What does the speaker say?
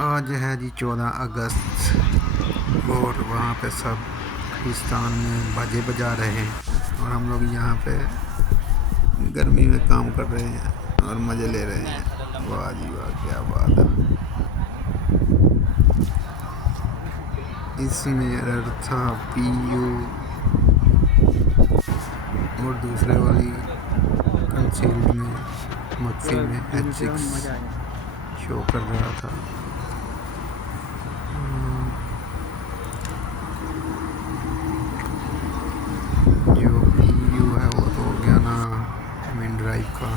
आज है जी 14 अगस्त और वहाँ पे सब पाकिस्तान में बाजे बजा रहे हैं और हम लोग यहाँ पे गर्मी में काम कर रहे हैं और मज़े ले रहे हैं। वाह जी वाह, क्या बात है। इसमें अर्था PU और दूसरे वाली कंसील्ड में मक्सी में H6 शो कर रहा था। जो PU है वो तो हो गया ना मेन ड्राइव का।